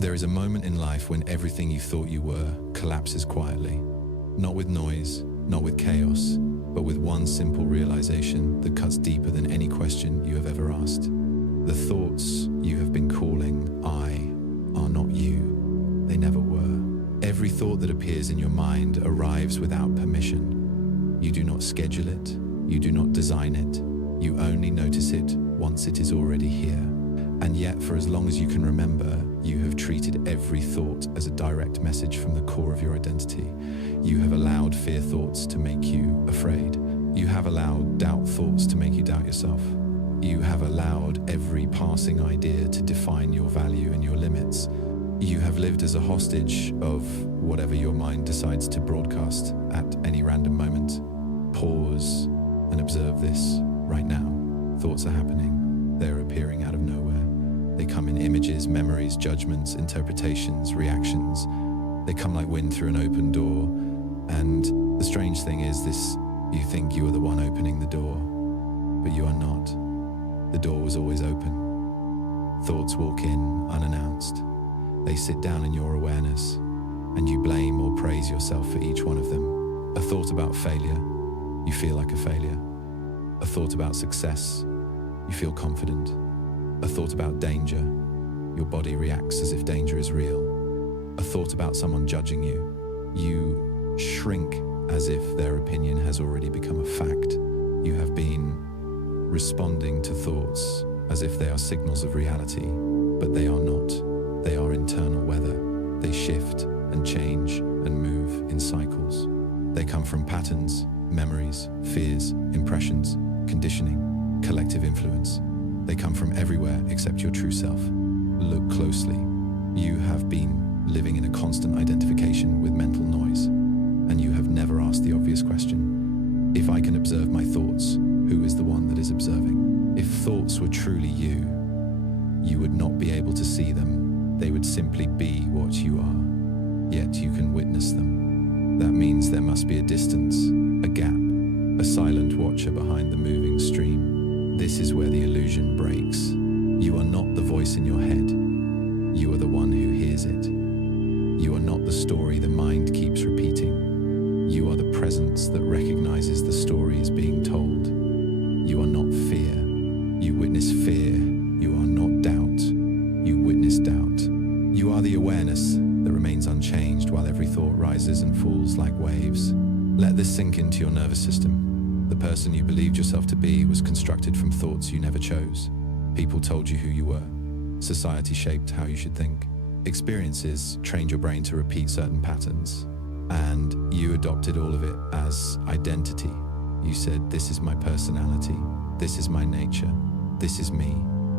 There is a moment in life when everything you thought you were collapses quietly. Not with noise, not with chaos, but with one simple realization that cuts deeper than any question you have ever asked. The thoughts you have been calling I are not you. They never were. Every thought that appears in your mind arrives without permission. You do not schedule it. You do not design it. You only notice it once it is already here. And yet, for as long as you can remember, you have treated every thought as a direct message from the core of your identity. You have allowed fear thoughts to make you afraid. You have allowed doubt thoughts to make you doubt yourself. You have allowed every passing idea to define your value and your limits. You have lived as a hostage of whatever your mind decides to broadcast at any random moment. Pause and observe this right now. Thoughts are happening. They're appearing out of nowhere. They come in images, memories, judgments, interpretations, reactions. They come like wind through an open door. And the strange thing is this, you think you are the one opening the door, but you are not. The door was always open. Thoughts walk in unannounced. They sit down in your awareness, and you blame or praise yourself for each one of them. A thought about failure, you feel like a failure. A thought about success, you feel confident. A thought about danger, your body reacts as if danger is real. A thought about someone judging you, you shrink as if their opinion has already become a fact. You have been responding to thoughts as if they are signals of reality, but they are not. They are internal weather. They shift and change and move in cycles. They come from patterns, memories, fears, impressions, conditioning, collective influence. They come from everywhere except your true self. Look closely. You have been living in a constant identification with mental noise, and you have never asked the obvious question. If I can observe my thoughts, who is the one that is observing? If thoughts were truly you, you would not be able to see them. They would simply be what you are, yet you can witness them. That means there must be a distance, a gap, a silent watcher behind the moving stream. This is where the illusion breaks. You are not the voice in your head. You are the one who hears it. You are not the story the mind keeps repeating. You are the presence that recognizes the story is being told. You are not fear. You witness fear. You are not doubt. You witness doubt. You are the awareness that remains unchanged while every thought rises and falls like waves. Let this sink into your nervous system. The person you believed yourself to be was constructed from thoughts you never chose. People told you who you were. Society shaped how you should think. Experiences trained your brain to repeat certain patterns. And you adopted all of it as identity. You said, this is my personality. This is my nature. This is me.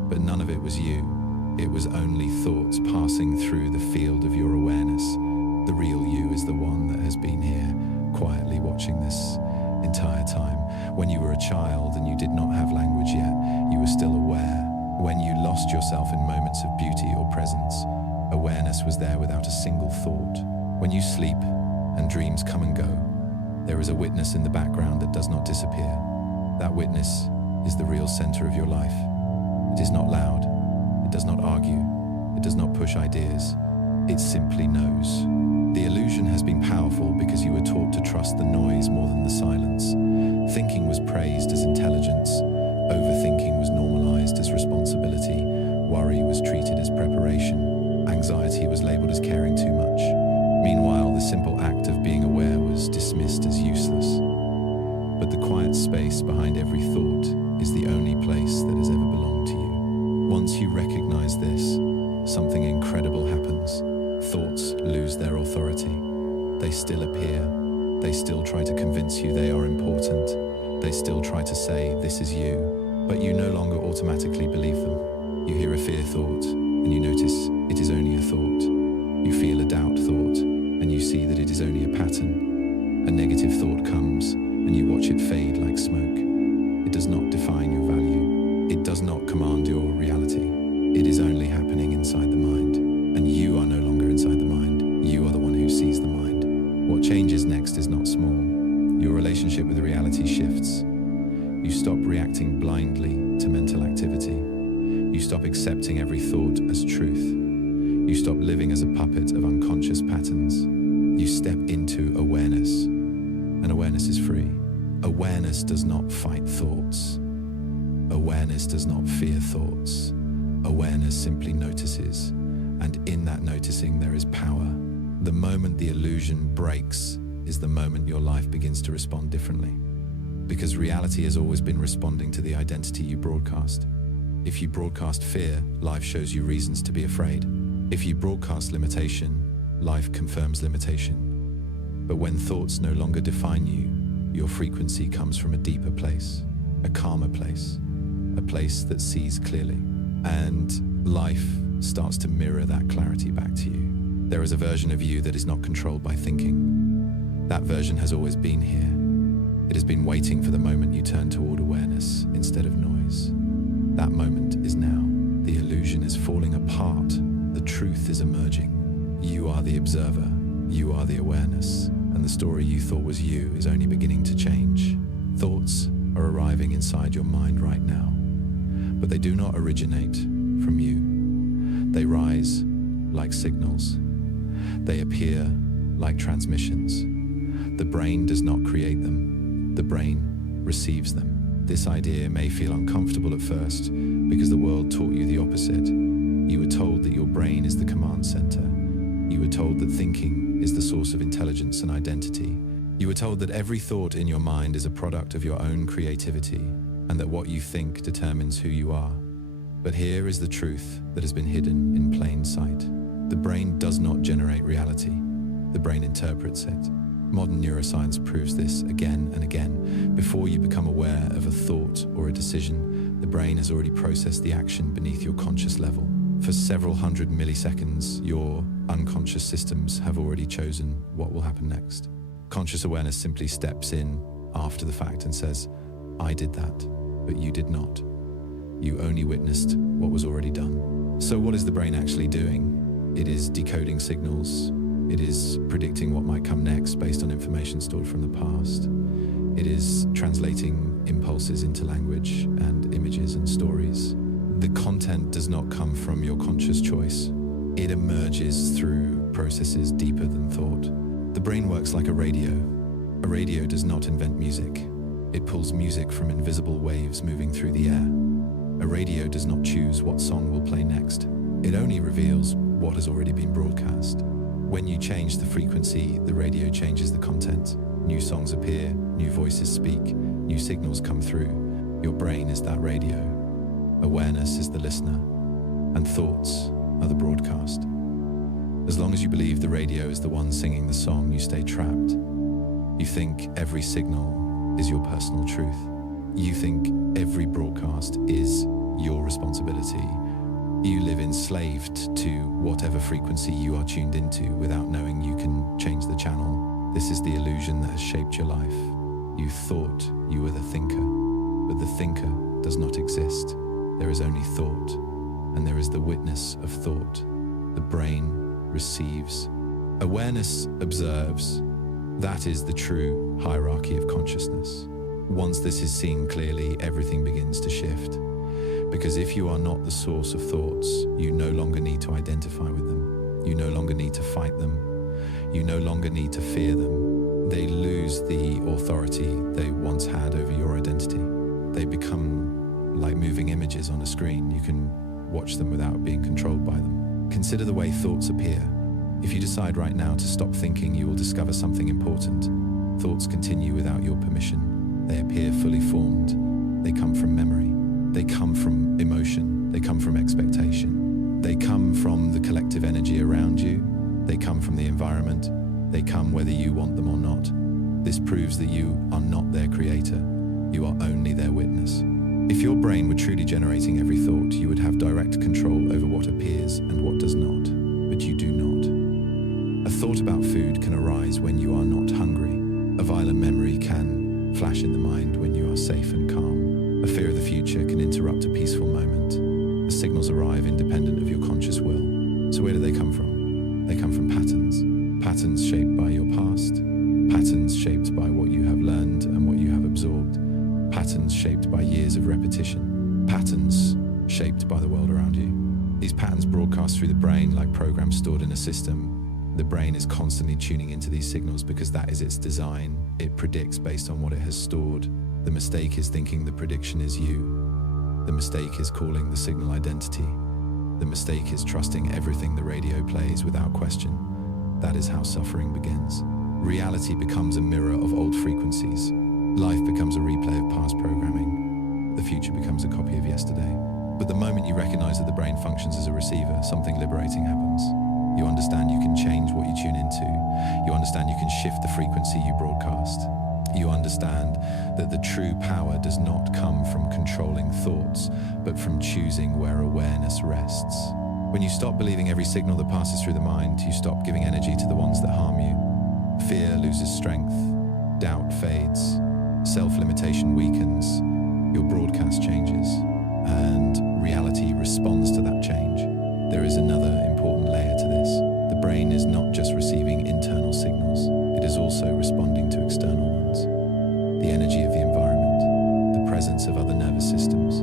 But none of it was you. It was only thoughts passing through the field of your awareness. The real you is the one that has been here, quietly watching this entire time. When you were a child and you did not have language yet, you were still aware. When you lost yourself in moments of beauty or presence, awareness was there without a single thought. When you sleep and dreams come and go, there is a witness in the background that does not disappear. That witness is the real center of your life. It is not loud. It does not argue. It does not push ideas. It simply knows. The illusion has been powerful because you were taught to trust the noise more than the silence. Thinking was praised as intelligence. Overthinking was normalized as responsibility. Worry was treated as preparation. Anxiety was labeled as caring too much. Meanwhile, the simple act of being aware was dismissed as useless. But the quiet space behind every thought is the only place that has ever belonged to you. Once you recognize this, something incredible happens. Thoughts lose their authority. They still appear. They still try to convince you they are important. They still try to say, this is you, but you no longer automatically believe them. You hear a fear thought, and you notice it is only a thought. You feel a doubt thought, and you see that it is only a pattern. A negative thought comes, and you watch it fade like smoke. It does not define your value. It does not command your reality. It is only happening inside the mind. And you are no longer inside the mind. You are the one who sees the mind. What changes next is not small. Your relationship with reality shifts. You stop reacting blindly to mental activity. You stop accepting every thought as truth. You stop living as a puppet of unconscious patterns. You step into awareness, and awareness is free. Awareness does not fight thoughts. Awareness does not fear thoughts. Awareness simply notices, and in that noticing there is power. The moment the illusion breaks is the moment your life begins to respond differently. Because reality has always been responding to the identity you broadcast. If you broadcast fear, life shows you reasons to be afraid. If you broadcast limitation, life confirms limitation. But when thoughts no longer define you, your frequency comes from a deeper place, a calmer place, a place that sees clearly. And life starts to mirror that clarity back to you. There is a version of you that is not controlled by thinking. That version has always been here. It has been waiting for the moment you turn toward awareness instead of noise. That moment is now. The illusion is falling apart. The truth is emerging. You are the observer. You are the awareness. And the story you thought was you is only beginning to change. Thoughts are arriving inside your mind right now. But they do not originate from you. They rise like signals. They appear like transmissions. The brain does not create them. The brain receives them. This idea may feel uncomfortable at first because the world taught you the opposite. You were told that your brain is the command center. You were told that thinking is the source of intelligence and identity. You were told that every thought in your mind is a product of your own creativity, and that what you think determines who you are. But here is the truth that has been hidden in plain sight. The brain does not generate reality. The brain interprets it. Modern neuroscience proves this again and again. Before you become aware of a thought or a decision, the brain has already processed the action beneath your conscious level. For several hundred milliseconds, your unconscious systems have already chosen what will happen next. Conscious awareness simply steps in after the fact and says, I did that, but you did not. You only witnessed what was already done. So what is the brain actually doing? It is decoding signals. It is predicting what might come next based on information stored from the past. It is translating impulses into language and images and stories. The content does not come from your conscious choice. It emerges through processes deeper than thought. The brain works like a radio. A radio does not invent music. It pulls music from invisible waves moving through the air. A radio does not choose what song will play next. It only reveals what has already been broadcast. When you change the frequency, the radio changes the content. New songs appear, new voices speak, new signals come through. Your brain is that radio. Awareness is the listener, and thoughts are the broadcast. As long as you believe the radio is the one singing the song, you stay trapped. You think every signal is your personal truth. You think every broadcast is your responsibility. You live enslaved to whatever frequency you are tuned into without knowing you can change the channel. This is the illusion that has shaped your life. You thought you were the thinker, but the thinker does not exist. There is only thought, and there is the witness of thought. The brain receives. Awareness observes. That is the true hierarchy of consciousness. Once this is seen clearly, everything begins to shift. Because if you are not the source of thoughts, you no longer need to identify with them. You no longer need to fight them. You no longer need to fear them. They lose the authority they once had over your identity. They become like moving images on a screen. You can watch them without being controlled by them. Consider the way thoughts appear. If you decide right now to stop thinking, you will discover something important. Thoughts continue without your permission. They appear fully formed. They come from memory. They come from emotion. They come from expectation. They come from the collective energy around you. They come from the environment. They come whether you want them or not. This proves that you are not their creator. You are only their witness. If your brain were truly generating every thought, you would have direct control over what appears and what does not. But you do not. A thought about food can arise when you are not hungry. A violent memory can flash in the mind when you are safe and calm. A fear of the future can interrupt a peaceful moment. The signals arrive independent of your conscious will. So where do they come from? They come from patterns. Patterns shaped by your past. Patterns shaped by what you have learned and what you have absorbed. Patterns shaped by years of repetition. Patterns shaped by the world around you. These patterns broadcast through the brain like programs stored in a system. The brain is constantly tuning into these signals because that is its design. It predicts based on what it has stored. The mistake is thinking the prediction is you. The mistake is calling the signal identity. The mistake is trusting everything the radio plays without question. That is how suffering begins. Reality becomes a mirror of old frequencies. Life becomes a replay of past programming. The future becomes a copy of yesterday. But the moment you recognize that the brain functions as a receiver, something liberating happens. You understand you can change what you tune into. You understand you can shift the frequency you broadcast. You understand that the true power does not come from controlling thoughts, but from choosing where awareness rests. When you stop believing every signal that passes through the mind, you stop giving energy to the ones that harm you. Fear loses strength. Doubt fades. Self-limitation weakens. Your broadcast changes. And reality responds to that change. There is another important layer to this. The brain is not just receiving internal signals, it is also responding to external ones. The energy of the environment, the presence of other nervous systems,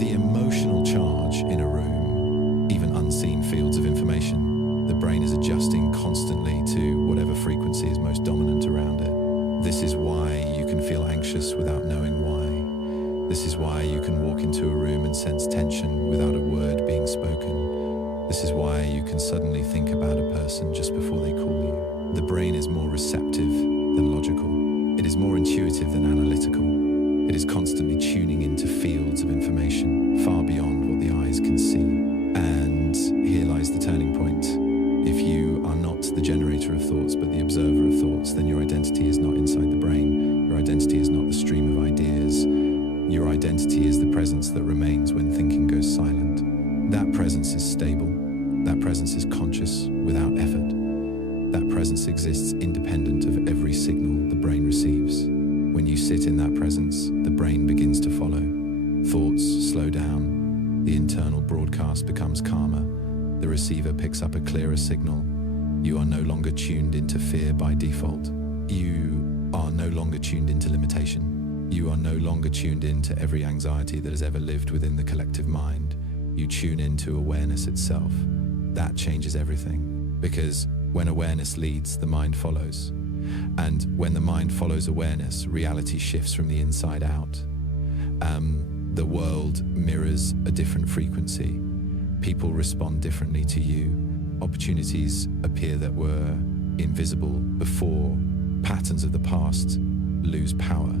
the emotional charge in a room, even unseen fields of information. The brain is adjusting constantly to whatever frequency is most dominant around it. This is why you can feel anxious without knowing why. This is why you can walk into a room and sense tension without a word being spoken. This is why you can suddenly think about a person just before they call you. The brain is more receptive than logical. It is more intuitive than analytical. It is constantly tuning into fields of information far beyond what the eyes can see. And here lies the turning point. If you are not the generator of thoughts, but the observer of thoughts, then your identity is not inside the brain. Your identity is not the stream of ideas. Your identity is the presence that remains when thinking goes silent. That presence is stable. That presence is conscious without effort. That presence exists independent of every signal the brain receives. When you sit in that presence, the brain begins to follow. Thoughts slow down. The internal broadcast becomes calmer. The receiver picks up a clearer signal. You are no longer tuned into fear by default. You are no longer tuned into limitation. You are no longer tuned into every anxiety that has ever lived within the collective mind. You tune into awareness itself. That changes everything. Because when awareness leads, the mind follows. And when the mind follows awareness, reality shifts from the inside out. The world mirrors a different frequency. People respond differently to you. Opportunities appear that were invisible before. Patterns of the past lose power.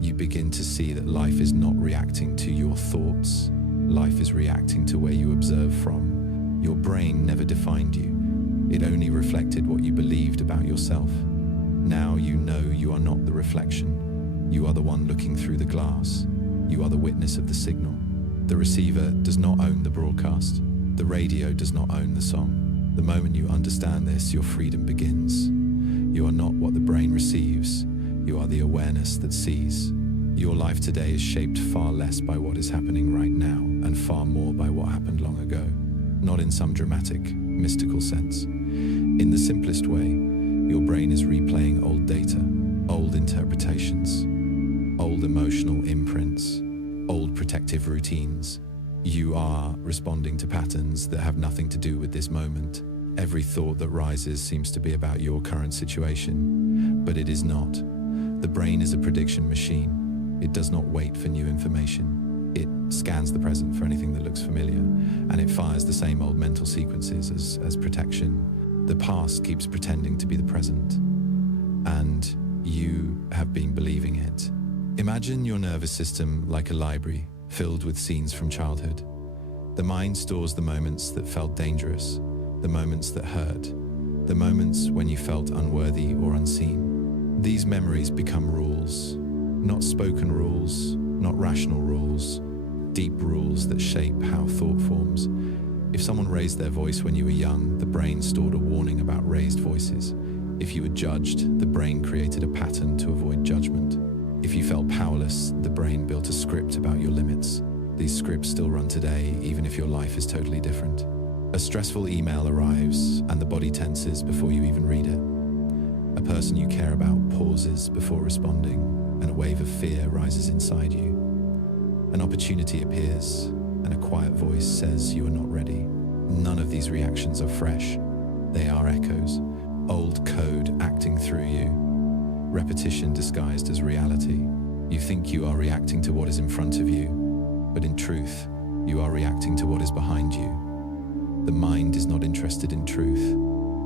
You begin to see that life is not reacting to your thoughts. Life is reacting to where you observe from. Your brain never defined you. It only reflected what you believed about yourself. Now you know you are not the reflection. You are the one looking through the glass. You are the witness of the signal. The receiver does not own the broadcast. The radio does not own the song. The moment you understand this, your freedom begins. You are not what the brain receives. You are the awareness that sees. Your life today is shaped far less by what is happening right now and far more by what happened long ago. Not in some dramatic, mystical sense. In the simplest way, your brain is replaying old data, old interpretations, old emotional imprints, old protective routines. You are responding to patterns that have nothing to do with this moment. Every thought that rises seems to be about your current situation, but it is not. The brain is a prediction machine. It does not wait for new information. It scans the present for anything that looks familiar, and it fires the same old mental sequences as protection. The past keeps pretending to be the present, and you have been believing it. Imagine your nervous system like a library filled with scenes from childhood. The mind stores the moments that felt dangerous, the moments that hurt, the moments when you felt unworthy or unseen. These memories become rules, not spoken rules, not rational rules, deep rules that shape how thought forms. If someone raised their voice when you were young, the brain stored a warning about raised voices. If you were judged, the brain created a pattern to avoid judgment. If you felt powerless, the brain built a script about your limits. These scripts still run today, even if your life is totally different. A stressful email arrives, and the body tenses before you even read it. A person you care about pauses before responding, and a wave of fear rises inside you. An opportunity appears, and a quiet voice says you are not ready. None of these reactions are fresh. They are echoes, old code acting through you, repetition disguised as reality. You think you are reacting to what is in front of you, but in truth, you are reacting to what is behind you. The mind is not interested in truth.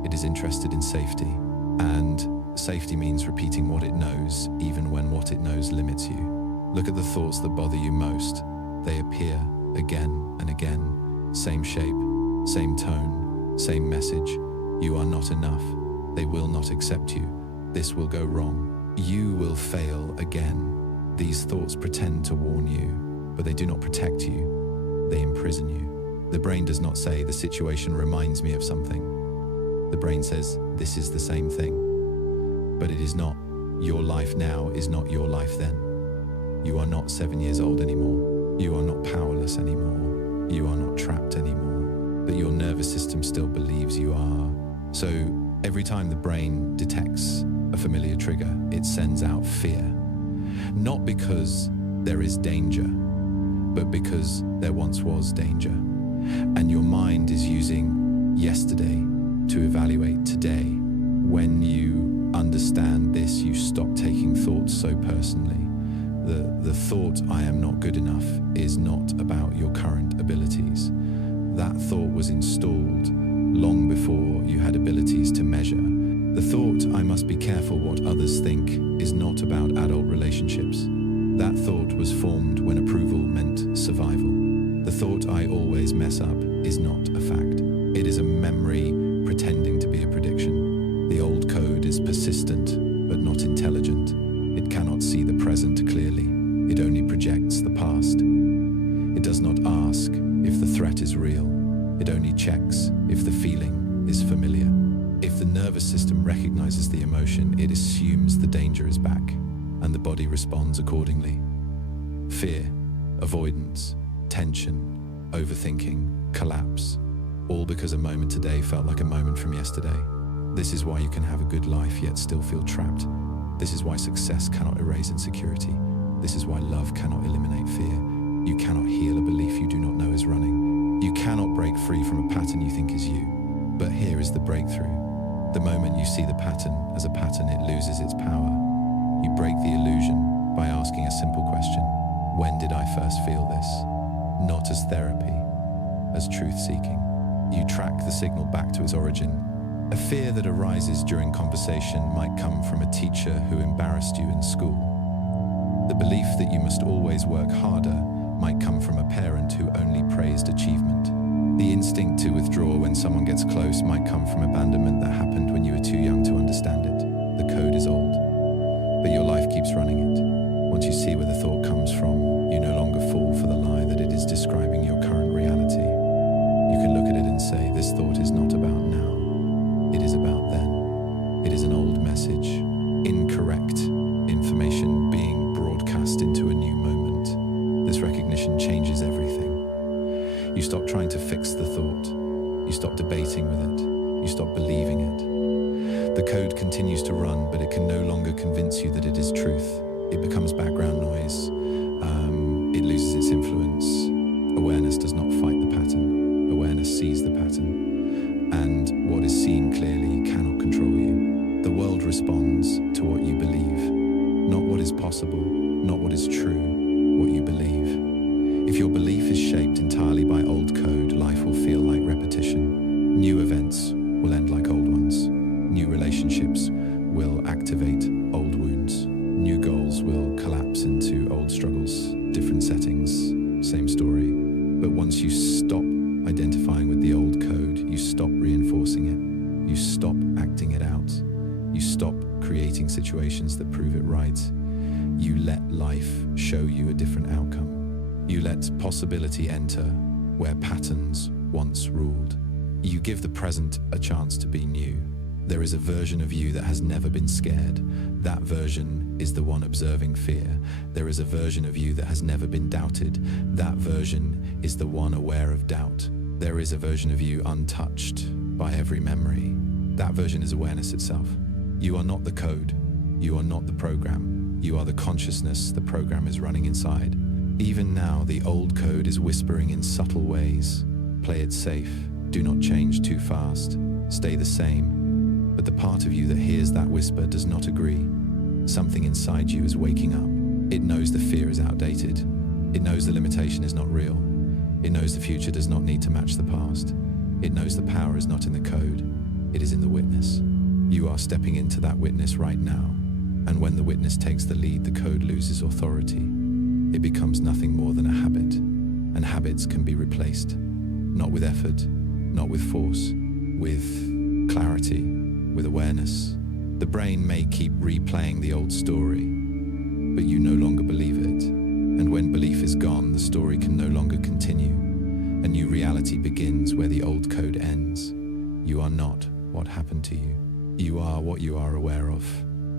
It is interested in safety. And safety means repeating what it knows, even when what it knows limits you. Look at the thoughts that bother you most. They appear again and again. Same shape, same tone, same message. You are not enough. They will not accept you. This will go wrong. You will fail again. These thoughts pretend to warn you, but they do not protect you. They imprison you. The brain does not say the situation reminds me of something. The brain says this is the same thing, but it is not. Your life now is not your life then. You are not 7 years old anymore. You are not powerless anymore. You are not trapped anymore. But your nervous system still believes you are. So every time the brain detects a familiar trigger, it sends out fear. Not because there is danger, but because there once was danger. And your mind is using yesterday to evaluate today. When you understand this, you stop taking thoughts so personally. The thought, I am not good enough, is not about your current abilities. That thought was installed long before you had abilities to measure. The thought, I must be careful what others think, is not about adult relationships. That thought was formed when approval meant survival. The thought, I always mess up, is not a fact. It is a memory pretending to be a prediction. The old code is persistent, but not intelligent. It cannot see the present clearly. It only projects the past. It does not ask if the threat is real. It only checks if the feeling is familiar. If the nervous system recognizes the emotion, it assumes the danger is back, and the body responds accordingly. Fear, avoidance, tension, overthinking, collapse, all because a moment today felt like a moment from yesterday. This is why you can have a good life yet still feel trapped. This is why success cannot erase insecurity. This is why love cannot eliminate fear. You cannot heal a belief you do not know is running. You cannot break free from a pattern you think is you. But here is the breakthrough. The moment you see the pattern as a pattern, it loses its power. You break the illusion by asking a simple question. When did I first feel this? Not as therapy, as truth-seeking. You track the signal back to its origin. A fear that arises during conversation might come from a teacher who embarrassed you in school. The belief that you must always work harder might come from a parent who only praised achievement. The instinct to withdraw when someone gets close might come from abandonment that happened when you were too young to understand it. The code is old, but your life keeps running it. Once you see where the thought comes from, you no longer fall for the lie that it is describing your current reality. You can look at it and say, this thought is not about now. It is about then. It is an old message, incorrect information being broadcast into a new moment. This recognition changes everything. You stop trying to fix the thought. You stop debating with it. You stop believing it. The code continues to run, but it can no longer convince you that it is truth. It becomes background noise. It loses its influence. Awareness does not fight the pattern. Awareness sees the pattern. And what is seen clearly cannot control you. The world responds to what you believe. Not what is possible, not what is true, what you believe. If your belief is shaped entirely by old code, life will feel like repetition. New events will end like old ones. New relationships will activate old wounds. New goals will collapse into old struggles. Different settings, same story. But once you stop identifying with the old code, you stop reinforcing it. You stop acting it out. You stop creating situations that prove it right. You let life show you a different outcome. You let possibility enter where patterns once ruled. You give the present a chance to be new. There is a version of you that has never been scared. That version is the one observing fear. There is a version of you that has never been doubted. That version is the one aware of doubt. There is a version of you untouched by every memory. That version is awareness itself. You are not the code. You are not the program. You are the consciousness the program is running inside. Even now, the old code is whispering in subtle ways. Play it safe. Do not change too fast. Stay the same. But the part of you that hears that whisper does not agree. Something inside you is waking up. It knows the fear is outdated. It knows the limitation is not real. It knows the future does not need to match the past. It knows the power is not in the code. It is in the witness. You are stepping into that witness right now. And when the witness takes the lead, the code loses authority. It becomes nothing more than a habit. And habits can be replaced. Not with effort, not with force, with clarity, with awareness. The brain may keep replaying the old story, but you no longer believe it. And when belief is gone, the story can no longer continue. A new reality begins where the old code ends. You are not what happened to you. You are what you are aware of.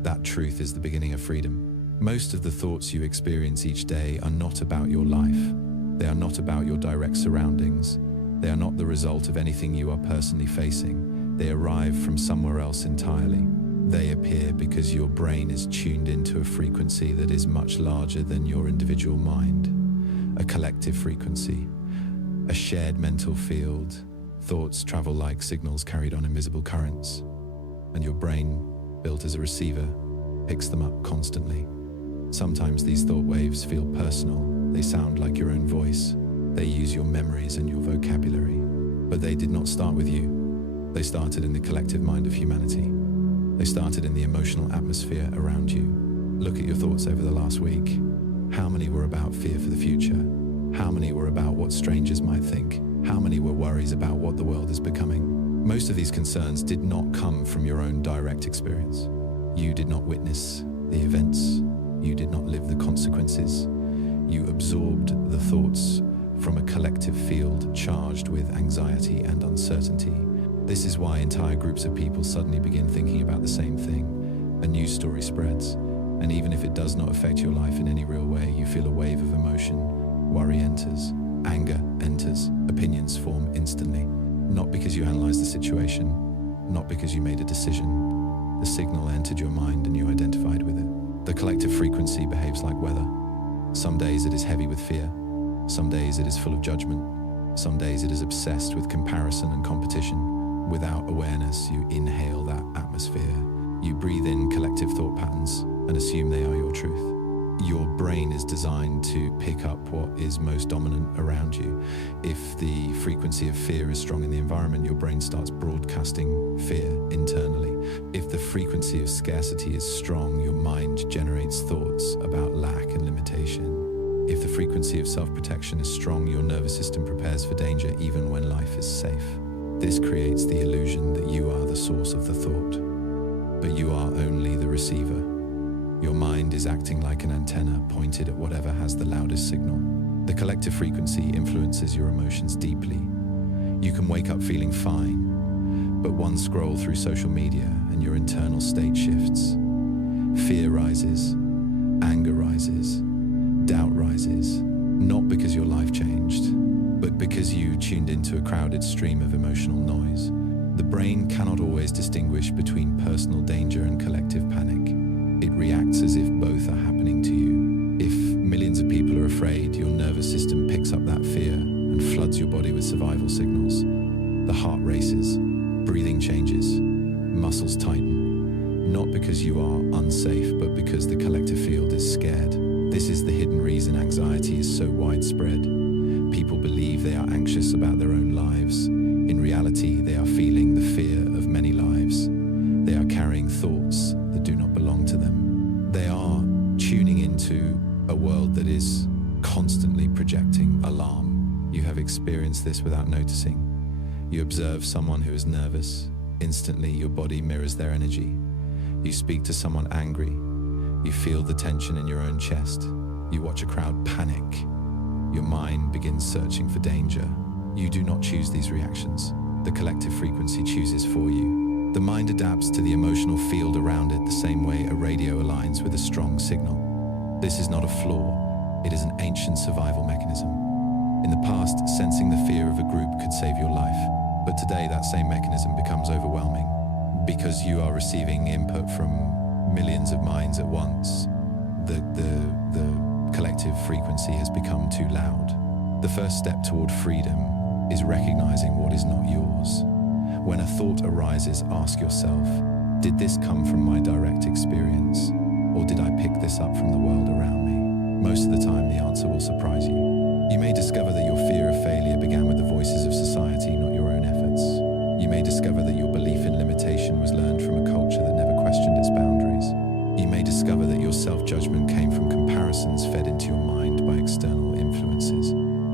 That truth is the beginning of freedom. Most of the thoughts you experience each day are not about your life. They are not about your direct surroundings. They are not the result of anything you are personally facing. They arrive from somewhere else entirely. They appear because your brain is tuned into a frequency that is much larger than your individual mind. A collective frequency, a shared mental field. Thoughts travel like signals carried on invisible currents, and your brain, built as a receiver, picks them up constantly. Sometimes these thought waves feel personal. They sound like your own voice. They use your memories and your vocabulary. But they did not start with you. They started in the collective mind of humanity. They started in the emotional atmosphere around you. Look at your thoughts over the last week. How many were about fear for the future? How many were about what strangers might think? How many were worries about what the world is becoming? Most of these concerns did not come from your own direct experience. You did not witness the events. You did not live the consequences. You absorbed the thoughts from a collective field charged with anxiety and uncertainty. This is why entire groups of people suddenly begin thinking about the same thing. A news story spreads, and even if it does not affect your life in any real way, you feel a wave of emotion. Worry enters, anger enters, opinions form instantly. Not because you analyzed the situation, not because you made a decision. The signal entered your mind and you identified with it. The collective frequency behaves like weather. Some days it is heavy with fear. Some days it is full of judgment. Some days it is obsessed with comparison and competition. Without awareness, you inhale that atmosphere. You breathe in collective thought patterns and assume they are your truth. Your brain is designed to pick up what is most dominant around you. If the frequency of fear is strong in the environment, your brain starts broadcasting fear internally. If the frequency of scarcity is strong, your mind generates thoughts about lack and limitation. If the frequency of self-protection is strong, your nervous system prepares for danger even when life is safe. This creates the illusion that you are the source of the thought, but you are only the receiver. Your mind is acting like an antenna pointed at whatever has the loudest signal. The collective frequency influences your emotions deeply. You can wake up feeling fine, but one scroll through social media and your internal state shifts. Fear rises, anger rises, doubt rises, not because your life changed, but because you tuned into a crowded stream of emotional noise. The brain cannot always distinguish between personal danger and collective panic. It reacts as if both are happening to you. If millions of people are afraid, your nervous system picks up that fear and floods your body with survival signals. The heart races, breathing changes, muscles tighten, not because you are unsafe, but because the collective field is scared. This is the hidden reason anxiety is so widespread. People believe they are anxious about their own lives. In reality, they are feeling the fear of many lives. They are carrying thoughts that do not belong to them. They are tuning into a world that is constantly projecting alarm. You have experienced this without noticing. You observe someone who is nervous. Instantly, your body mirrors their energy. You speak to someone angry. You feel the tension in your own chest. You watch a crowd panic. Your mind begins searching for danger. You do not choose these reactions. The collective frequency chooses for you. The mind adapts to the emotional field around it the same way a radio aligns with a strong signal. This is not a flaw. It is an ancient survival mechanism. In the past, sensing the fear of a group could save your life. But today, that same mechanism becomes overwhelming. Because you are receiving input from millions of minds at once, the collective frequency has become too loud. The first step toward freedom is recognizing what is not yours. When a thought arises, ask yourself, did this come from my direct experience, or did I pick this up from the world around me? Most of the time, the answer will surprise you. You may discover that your fear of failure began with the voices of society, not your own efforts. You may discover that your belief in limitation was learned from a culture that never questioned its boundaries. You may discover that your self-judgment came from comparisons fed into your mind by external influences.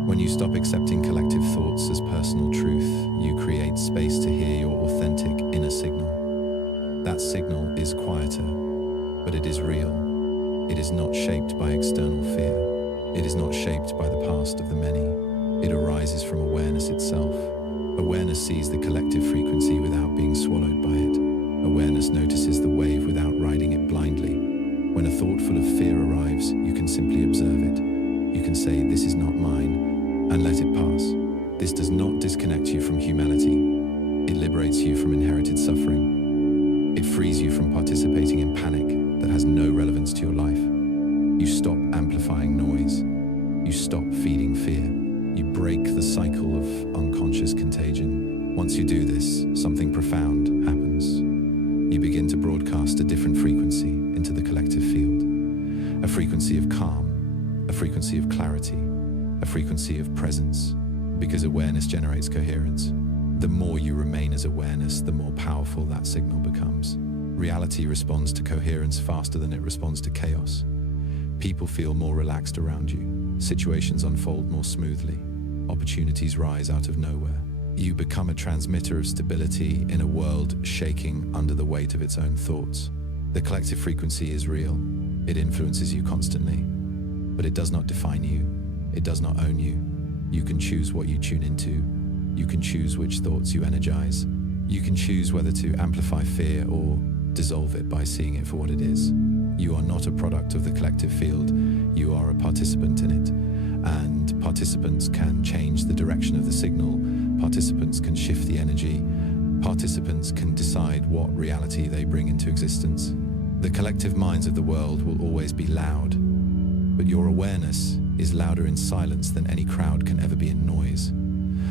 When you stop accepting collective thoughts as personal truth, you create space to hear your authentic inner signal. That signal is quieter, but it is real. It is not shaped by external fear. It is not shaped by the past of the many. It arises from awareness itself. Awareness sees the collective frequency without being swallowed by it. Awareness notices the wave without riding it blindly. When a thought full of fear arrives, you can simply observe it. You can say, "This is not mine," and let it pass. This does not disconnect you from humanity. It liberates you from inherited suffering. It frees you from participating in panic that has no relevance to your life. You stop amplifying noise. You stop feeding fear. You break the cycle of unconscious contagion. Once you do this, something profound happens. You begin to broadcast a different frequency into the collective field. A frequency of calm, a frequency of clarity, a frequency of presence, because awareness generates coherence. The more you remain as awareness, the more powerful that signal becomes. Reality responds to coherence faster than it responds to chaos. People feel more relaxed around you. Situations unfold more smoothly. Opportunities rise out of nowhere. You become a transmitter of stability in a world shaking under the weight of its own thoughts. The collective frequency is real. It influences you constantly, but it does not define you. It does not own you. You can choose what you tune into. You can choose which thoughts you energize. You can choose whether to amplify fear or dissolve it by seeing it for what it is. You are not a product of the collective field. You are a participant in it. And participants can change the direction of the signal. Participants can shift the energy. Participants can decide what reality they bring into existence. The collective minds of the world will always be loud, but your awareness is louder in silence than any crowd can ever be in noise.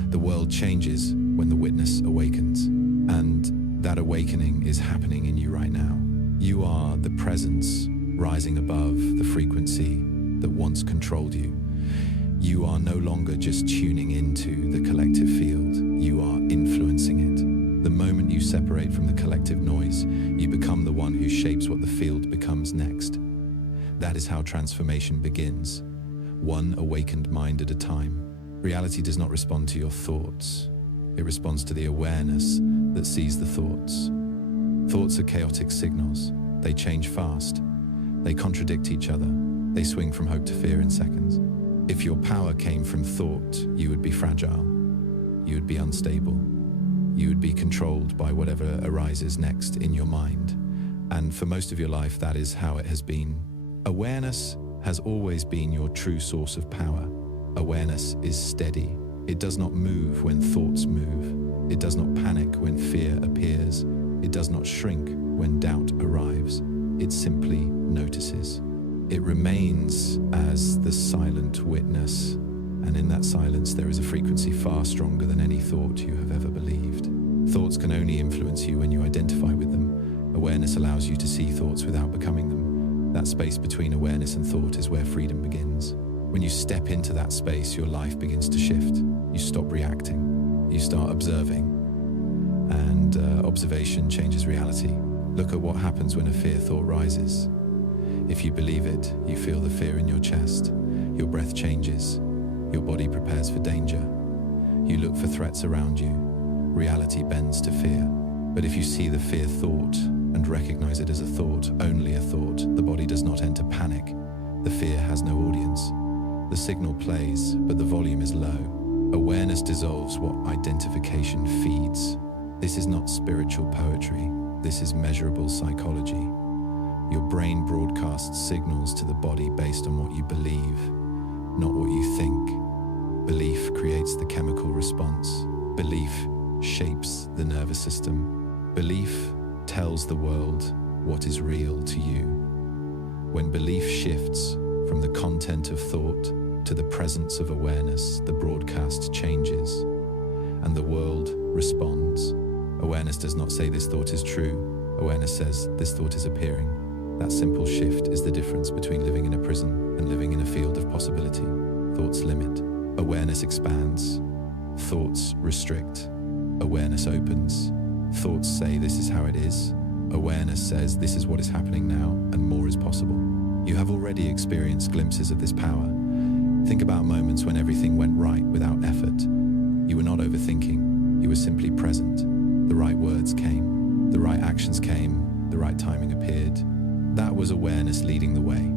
The world changes when the witness awakens, and that awakening is happening in you right now. You are the presence rising above the frequency that once controlled you. You are no longer just tuning into the collective field, you are influencing it. The moment you separate from the collective noise, you become the one who shapes what the field becomes next. That is how transformation begins, one awakened mind at a time. Reality does not respond to your thoughts. It responds to the awareness that sees the thoughts. Thoughts are chaotic signals. They change fast. They contradict each other. They swing from hope to fear in seconds. If your power came from thought, you would be fragile. You would be unstable. You would be controlled by whatever arises next in your mind. And for most of your life, that is how it has been. Awareness has always been your true source of power. Awareness is steady. It does not move when thoughts move. It does not panic when fear appears. It does not shrink when doubt arrives. It simply notices. It remains as the silent witness, and in that silence there is a frequency far stronger than any thought you have ever believed. Thoughts can only influence you when you identify with them. Awareness allows you to see thoughts without becoming them. That space between awareness and thought is where freedom begins. When you step into that space, your life begins to shift. You stop reacting. You start observing. And observation changes reality. Look at what happens when a fear thought rises. If you believe it, you feel the fear in your chest. Your breath changes. Your body prepares for danger. You look for threats around you. Reality bends to fear. But if you see the fear thought and recognize it as a thought, only a thought, the body does not enter panic. The fear has no audience. The signal plays, but the volume is low. Awareness dissolves what identification feeds. This is not spiritual poetry. This is measurable psychology. Your brain broadcasts signals to the body based on what you believe, not what you think. Belief creates the chemical response. Belief shapes the nervous system. Belief tells the world what is real to you. When belief shifts, From the content of thought to the presence of awareness, the broadcast changes, and the world responds. Awareness does not say this thought is true. Awareness says this thought is appearing. That simple shift is the difference between living in a prison and living in a field of possibility. Thoughts limit. Awareness expands. Thoughts restrict. Awareness opens. Thoughts say this is how it is. Awareness says this is what is happening now, and more is possible. You have already experienced glimpses of this power. Think about moments when everything went right without effort. You were not overthinking. You were simply present. The right words came. The right actions came. The right timing appeared. That was awareness leading the way.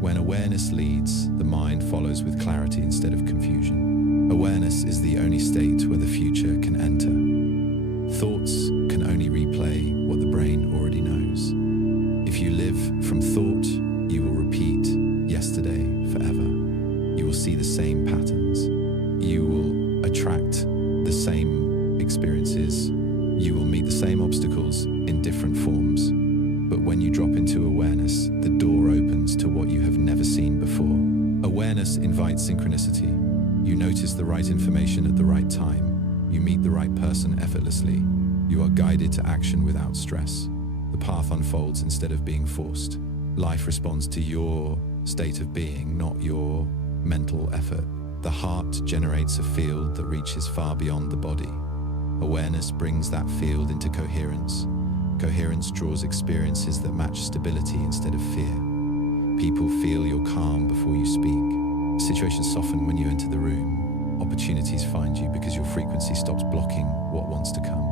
When awareness leads, the mind follows with clarity instead of confusion. Awareness is the only state where the future can enter. Thoughts can only replay what the brain already knows. If you live from thought, you will repeat yesterday forever. You will see the same patterns. You will attract the same experiences. You will meet the same obstacles in different forms. But when you drop into awareness, the door opens to what you have never seen before. Awareness invites synchronicity. You notice the right information at the right time. You meet the right person effortlessly. You are guided to action without stress. The path unfolds instead of being forced. Life responds to your state of being, not your mental effort. The heart generates a field that reaches far beyond the body. Awareness brings that field into coherence. Coherence draws experiences that match stability instead of fear. People feel your calm before you speak. Situations soften when you enter the room. Opportunities find you because your frequency stops blocking what wants to come.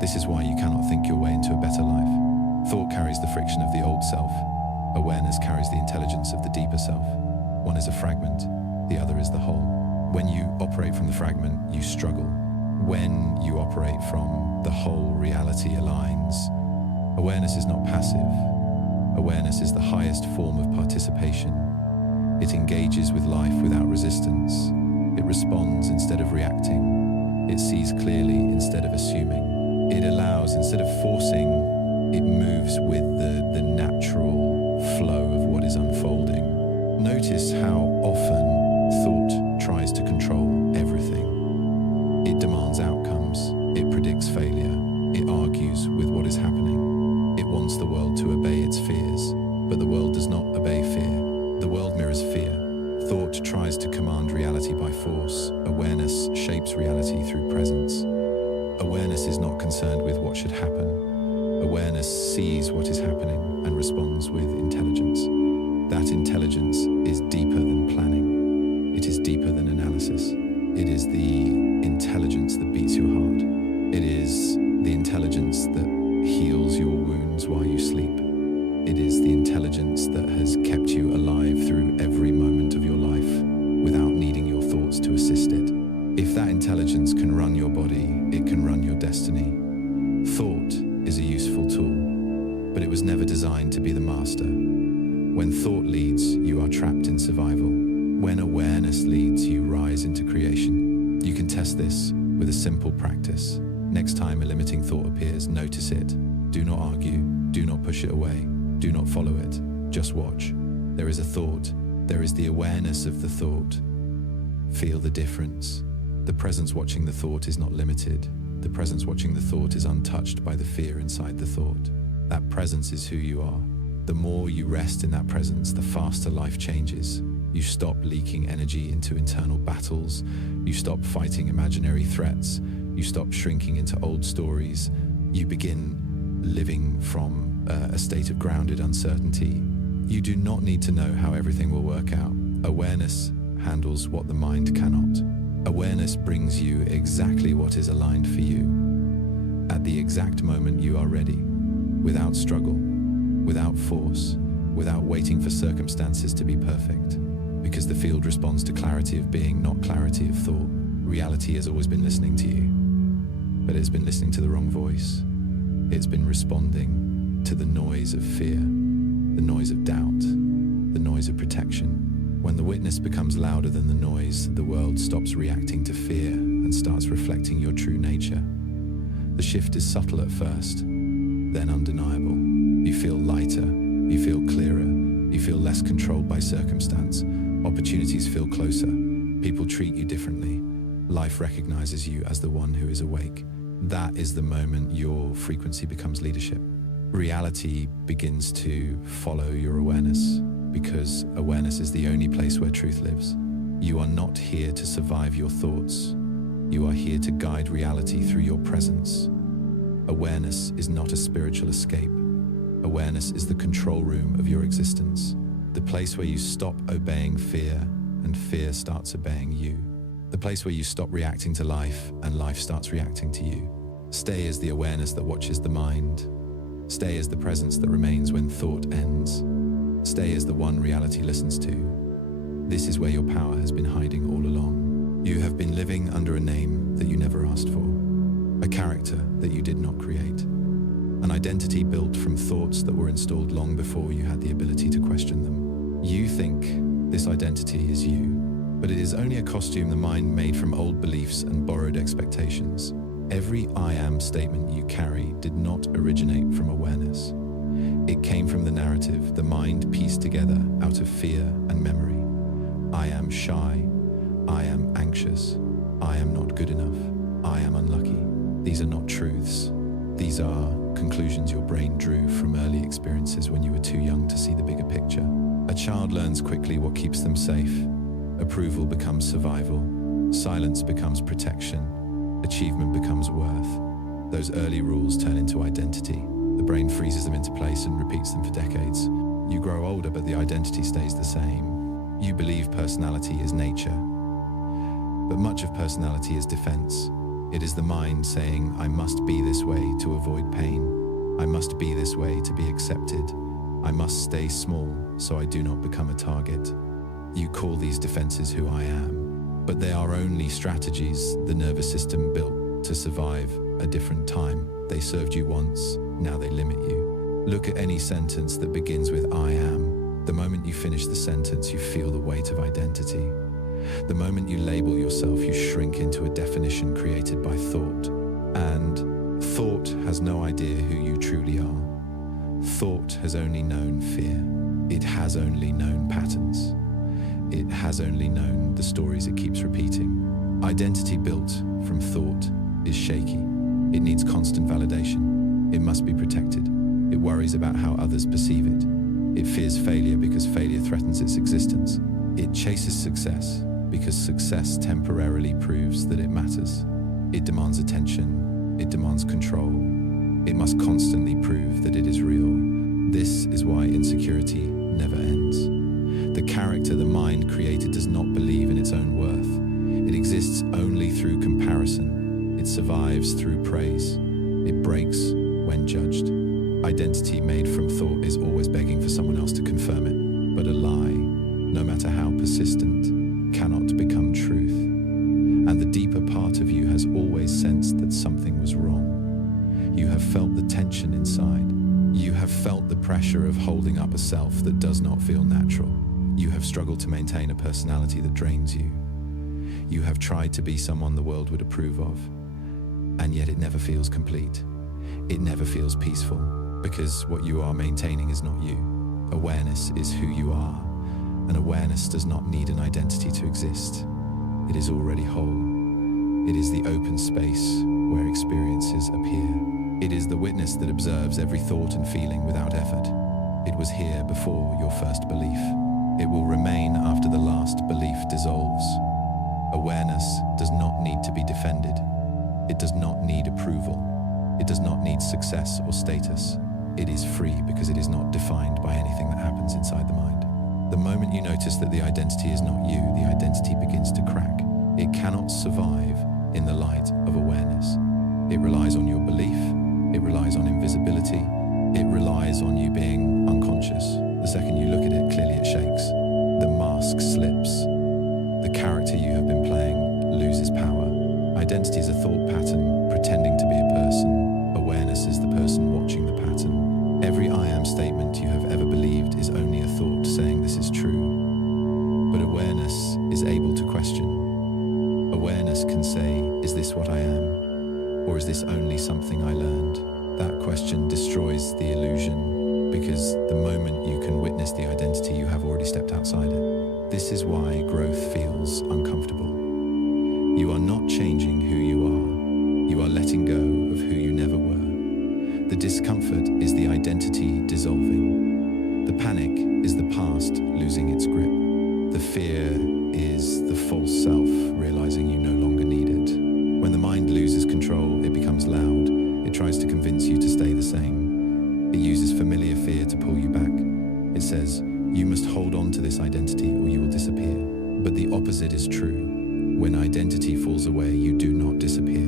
This is why you cannot think your way into a better life. Thought carries the friction of the old self. Awareness carries the intelligence of the deeper self. One is a fragment, the other is the whole. When you operate from the fragment, you struggle. When you operate from the whole, reality aligns. Awareness is not passive. Awareness is the highest form of participation. It engages with life without resistance. It responds instead of reacting. It sees clearly instead of assuming. It allows instead of forcing. It moves with the natural flow of what is unfolding. Notice how often thought tries to control everything. It demands outcomes. It predicts failure. It argues with what is happening. It wants the world to obey its fears, but the world does not obey fear. The world mirrors fear. Thought tries to command reality by force. Awareness shapes reality through presence. Awareness is not concerned with what should happen. Awareness sees what is happening and responds with intelligence. That intelligence is deeper than planning. It is deeper than analysis. It is the intelligence that beats your heart. It is the intelligence that heals your wounds while you sleep. It is the intelligence that has kept you alive through every moment of your life without needing your thoughts to assist it. If that intelligence can run your body, it can run your destiny. Thought is a useful tool, but it was never designed to be the master. When thought leads, you are trapped in survival. When awareness leads, you rise into creation. You can test this with a simple practice. Next time a limiting thought appears, notice it. Do not argue. Do not push it away. Do not follow it. Just watch. There is a thought. There is the awareness of the thought. Feel the difference. The presence watching the thought is not limited. The presence watching the thought is untouched by the fear inside the thought. That presence is who you are. The more you rest in that presence, the faster life changes. You stop leaking energy into internal battles. You stop fighting imaginary threats. You stop shrinking into old stories. You begin living from a state of grounded uncertainty. You do not need to know how everything will work out. Awareness handles what the mind cannot. Awareness brings you exactly what is aligned for you at the exact moment you are ready, without struggle, without force, without waiting for circumstances to be perfect. Because the field responds to clarity of being, not clarity of thought. Reality has always been listening to you, but it's been listening to the wrong voice. It's been responding to the noise of fear, the noise of doubt, the noise of protection. When the witness becomes louder than the noise, the world stops reacting to fear and starts reflecting your true nature. The shift is subtle at first, then undeniable. You feel lighter, you feel clearer, You feel less controlled by circumstance. Opportunities feel closer. People treat you differently. Life recognizes you as the one who is awake. That is the moment your frequency becomes leadership. Reality begins to follow your awareness, because awareness is the only place where truth lives. You are not here to survive your thoughts. You are here to guide reality through your presence. Awareness is not a spiritual escape. Awareness is the control room of your existence, the place where you stop obeying fear and fear starts obeying you, the place where you stop reacting to life and life starts reacting to you. Stay as the awareness that watches the mind. Stay as the presence that remains when thought ends. Stay as the one reality listens to. This is where your power has been hiding all along. You have been living under a name that you never asked for, a character that you did not create, an identity built from thoughts that were installed long before you had the ability to question them. You think this identity is you, but it is only a costume the mind made from old beliefs and borrowed expectations. Every I am statement you carry did not originate from awareness. It came from the narrative the mind pieced together out of fear and memory. I am shy. I am anxious. I am not good enough. I am unlucky. These are not truths. These are conclusions your brain drew from early experiences when you were too young to see the bigger picture. A child learns quickly what keeps them safe. Approval becomes survival. Silence becomes protection. Achievement becomes worth. Those early rules turn into identity. The brain freezes them into place and repeats them for decades. You grow older, but the identity stays the same. You believe personality is nature, but much of personality is defense. It is the mind saying, I must be this way to avoid pain. I must be this way to be accepted. I must stay small so I do not become a target. You call these defenses who I am, but they are only strategies the nervous system built to survive a different time. They served you once, now they limit you. Look at any sentence that begins with I am. The moment you finish the sentence, you feel the weight of identity. The moment you label yourself, you shrink into a definition created by thought. And thought has no idea who you truly are. Thought has only known fear. It has only known patterns. It has only known the stories it keeps repeating. Identity built from thought is shaky. It needs constant validation. It must be protected. It worries about how others perceive it. It fears failure because failure threatens its existence. It chases success because success temporarily proves that it matters. It demands attention. It demands control. It must constantly prove that it is real. This is why insecurity never ends. The character the mind created does not believe in its own worth. It exists only through comparison. It survives through praise. It breaks when judged. Identity made from thought is always begging for someone else to confirm it. But a lie, no matter how persistent, cannot become truth. And the deeper part of you has always sensed that something was wrong. You have felt the tension inside. You have felt the pressure of holding up a self that does not feel natural. You have struggled to maintain a personality that drains you. You have tried to be someone the world would approve of, and yet it never feels complete. It never feels peaceful, because what you are maintaining is not you. Awareness is who you are, and awareness does not need an identity to exist. It is already whole. It is the open space where experiences appear. It is the witness that observes every thought and feeling without effort. It was here before your first belief. It will remain after the last belief dissolves. Awareness does not need to be defended. It does not need approval. It does not need success or status. It is free because it is not defined by anything that happens inside the mind. The moment you notice that the identity is not you, the identity begins to crack. It cannot survive in the light of awareness. It relies on your belief. It relies on invisibility. It relies on you being unconscious. The second you look at it, clearly it shakes. The mask slips. The character you have been playing loses power. Identity is a thought pattern pretending to be a person. Awareness is the person watching the pattern. Every I am statement you have ever believed is only a thought saying this is true. But awareness is able to question. Awareness can say, is this what I am? Or is this only something I learned? That question destroys the illusion. because the moment you can witness the identity, you have already stepped outside it. This is why growth feels uncomfortable. You are not changing who you are. You are letting go of who you never were. The discomfort is the identity dissolving. The panic is the past losing its grip. The fear is the false self realizing you no longer need it. When the mind loses control, it becomes loud. It tries to convince you to stay the same. It uses familiar fear to pull you back. It says, you must hold on to this identity or you will disappear. But the opposite is true. When identity falls away, you do not disappear.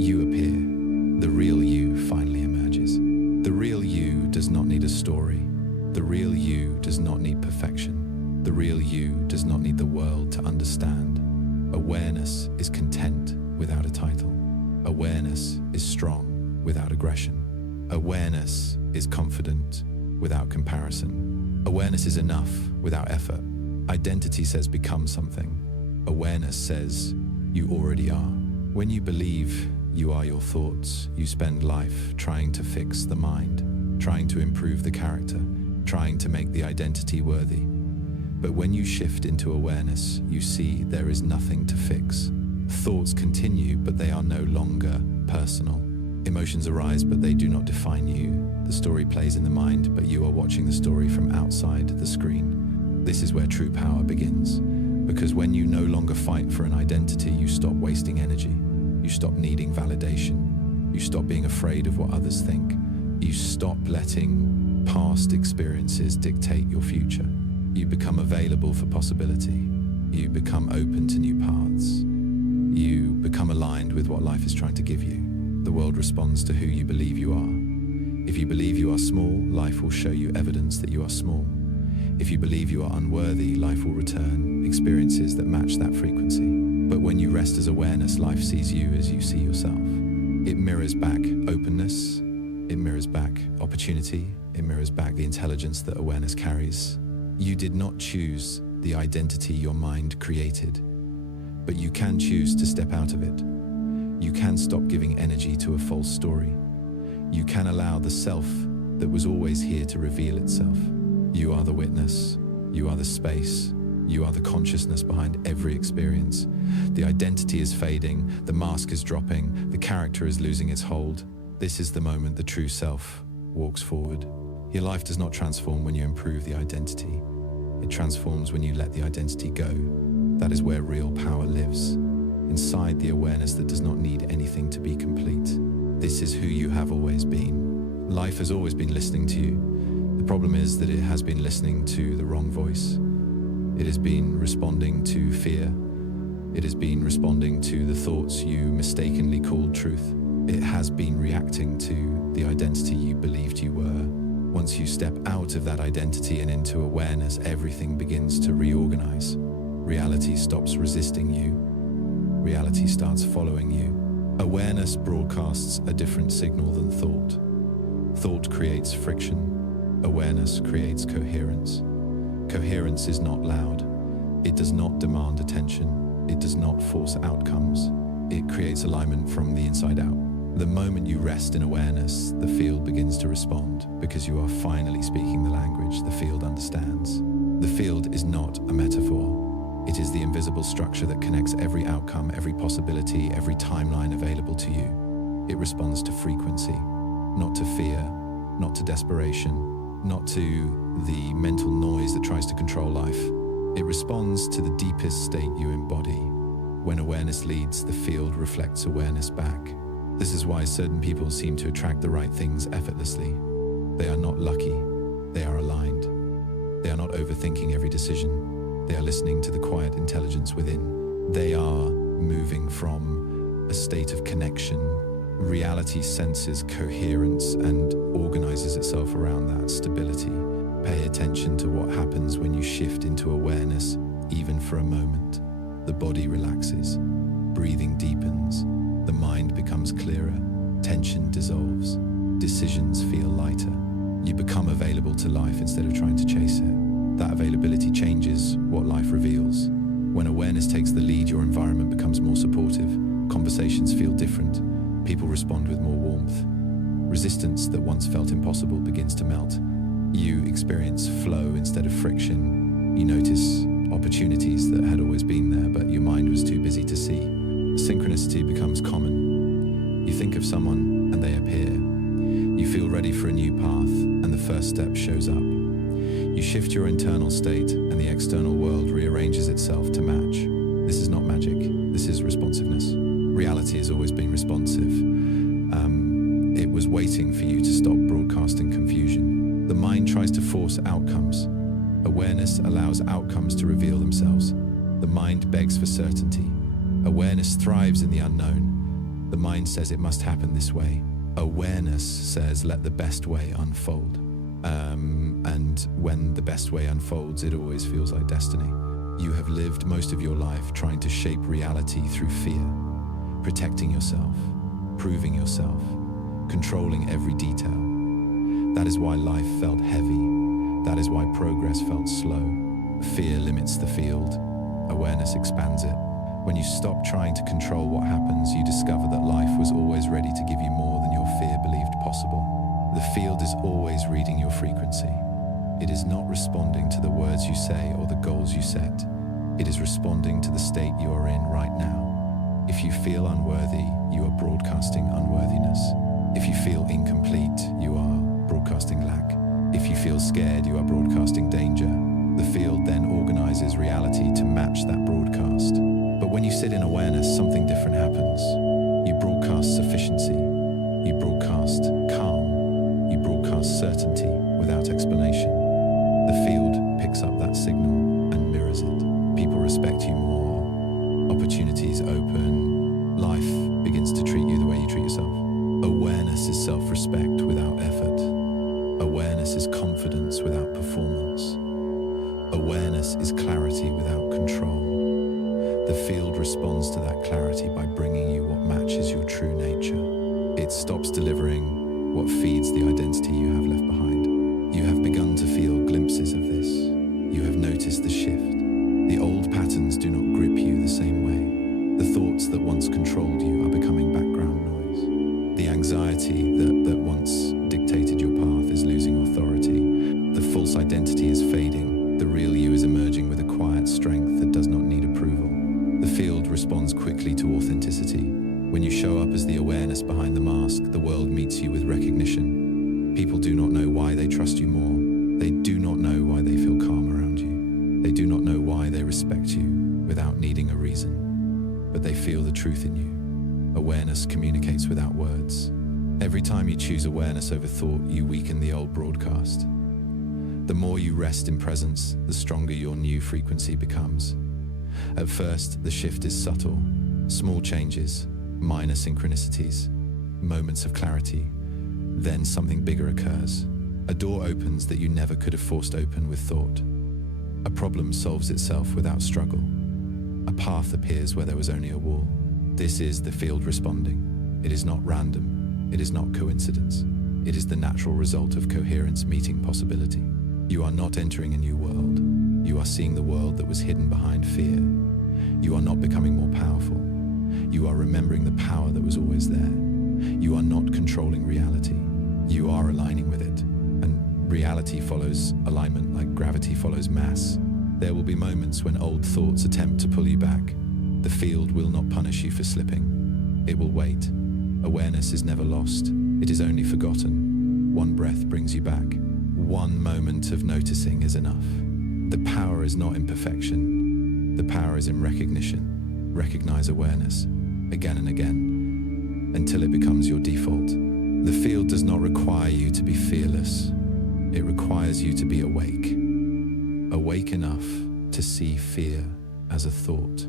You appear. The real you finally emerges. The real you does not need a story. The real you does not need perfection. The real you does not need the world to understand. Awareness is content without a title. Awareness is strong without aggression. Awareness is confident without comparison. Awareness is enough without effort. Identity says become something. Awareness says you already are. When you believe you are your thoughts, you spend life trying to fix the mind, trying to improve the character, trying to make the identity worthy. But when you shift into awareness, you see there is nothing to fix. Thoughts continue, but they are no longer personal. Emotions arise, but they do not define you. The story plays in the mind, but you are watching the story from outside the screen. This is where true power begins. Because when you no longer fight for an identity, you stop wasting energy. You stop needing validation. You stop being afraid of what others think. You stop letting past experiences dictate your future. You become available for possibility. You become open to new paths. You become aligned with what life is trying to give you. The world responds to who you believe you are. If you believe you are small, life will show you evidence that you are small. If you believe you are unworthy, life will return experiences that match that frequency. But when you rest as awareness, life sees you as you see yourself. It mirrors back openness. It mirrors back opportunity. It mirrors back the intelligence that awareness carries. You did not choose the identity your mind created, but you can choose to step out of it. You can stop giving energy to a false story. You can allow the self that was always here to reveal itself. You are the witness. You are the space. You are the consciousness behind every experience. The identity is fading. The mask is dropping. The character is losing its hold. This is the moment the true self walks forward. Your life does not transform when you improve the identity. It transforms when you let the identity go. That is where real power lives. Inside the awareness that does not need anything to be complete. This is who you have always been. Life has always been listening to you. The problem is that it has been listening to the wrong voice. It has been responding to fear. It has been responding to the thoughts you mistakenly called truth. It has been reacting to the identity you believed you were. Once you step out of that identity and into awareness, everything begins to reorganize. Reality stops resisting you. Reality starts following you. Awareness broadcasts a different signal than thought. Thought creates friction. Awareness creates coherence. Coherence is not loud. It does not demand attention. It does not force outcomes. It creates alignment from the inside out. The moment you rest in awareness, the field begins to respond because you are finally speaking the language the field understands. The field is not a metaphor. It is the invisible structure that connects every outcome, every possibility, every timeline available to you. It responds to frequency, not to fear, not to desperation, not to the mental noise that tries to control life. It responds to the deepest state you embody. When awareness leads, the field reflects awareness back. This is why certain people seem to attract the right things effortlessly. They are not lucky. They are aligned. They are not overthinking every decision. They are listening to the quiet intelligence within. They are moving from a state of connection. Reality senses coherence and organizes itself around that stability. Pay attention to what happens when you shift into awareness, even for a moment. The body relaxes, breathing deepens, the mind becomes clearer, tension dissolves, decisions feel lighter. You become available to life instead of trying to chase it. That availability changes what life reveals. When awareness takes the lead, your environment becomes more supportive. Conversations feel different. People respond with more warmth. Resistance that once felt impossible begins to melt. You experience flow instead of friction. You notice opportunities that had always been there, but your mind was too busy to see. Synchronicity becomes common. You think of someone and they appear. You feel ready for a new path and the first step shows up. You shift your internal state and the external world rearranges itself to match. This is not magic, this is responsiveness. Reality has always been responsive. It was waiting for you to stop broadcasting confusion. The mind tries to force outcomes. Awareness allows outcomes to reveal themselves. The mind begs for certainty. Awareness thrives in the unknown. The mind says it must happen this way. Awareness says let the best way unfold. And when the best way unfolds, it always feels like destiny. You have lived most of your life trying to shape reality through fear, protecting yourself, proving yourself, controlling every detail. That is why life felt heavy. That is why progress felt slow. Fear limits the field. Awareness expands it. When you stop trying to control what happens, you discover that life was always ready to give you more than your fear believed possible. The field is always reading your frequency. It is not responding to the words you say or the goals you set. It is responding to the state you are in right now. If you feel unworthy, you are broadcasting unworthiness. If you feel incomplete, you are broadcasting lack. If you feel scared, you are broadcasting danger. The field then organizes reality to match that broadcast. But when you sit in awareness, something different happens. You broadcast sufficiency. You broadcast calm. You broadcast certainty without explanation. The field picks up that signal and mirrors it. People respect you more. Opportunities open. Life begins to treat you the way you treat yourself. Awareness is self-respect without effort. Awareness is confidence without performance. Awareness is clarity without control. The field responds to that clarity by bringing you what matches your true nature. It stops delivering what feeds the identity you have left behind. You have begun to feel glimpses of this. You have noticed the shift. The old patterns do not grip you the same way. The thoughts that once controlled you are becoming background noise. The anxiety that once dictated your path is losing authority. The false identity is fading. The real you is emerging with a quiet strength that does not need approval. The field responds quickly to authenticity. When you show up as the awareness behind the mask, the world meets you with recognition. People do not know why they trust you more. They do not know why they feel calm around you. They do not know why they respect you without needing a reason. But they feel the truth in you. Awareness communicates without words. Every time you choose awareness over thought, you weaken the old broadcast. The more you rest in presence, the stronger your new frequency becomes. At first, the shift is subtle. Small changes, minor synchronicities, moments of clarity. Then something bigger occurs. A door opens that you never could have forced open with thought. A problem solves itself without struggle. A path appears where there was only a wall. This is the field responding. It is not random. It is not coincidence. It is the natural result of coherence meeting possibility. You are not entering a new world. You are seeing the world that was hidden behind fear. You are not becoming more powerful. You are remembering the power that was always there. You are not controlling reality. You are aligning with it. And reality follows alignment like gravity follows mass. There will be moments when old thoughts attempt to pull you back. The field will not punish you for slipping. It will wait. Awareness is never lost. It is only forgotten. One breath brings you back. One moment of noticing is enough. The power is not in perfection. The power is in recognition. Recognize awareness again and again until it becomes your default. The field does not require you to be fearless. It requires you to be awake. Awake enough to see fear as a thought.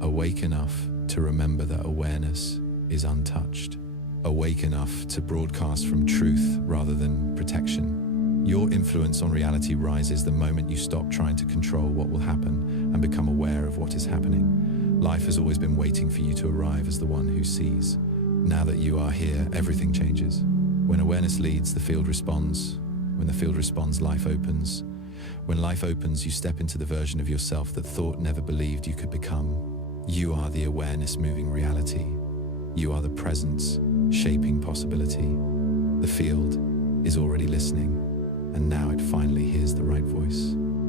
Awake enough to remember that awareness is untouched. Awake enough to broadcast from truth rather than protection. Your influence on reality rises the moment you stop trying to control what will happen and become aware of what is happening. Life has always been waiting for you to arrive as the one who sees. Now that you are here, everything changes. When awareness leads, the field responds. When the field responds, life opens. When life opens, you step into the version of yourself that thought never believed you could become. You are the awareness moving reality. You are the presence shaping possibility. The field is already listening. and now it finally hears the right voice.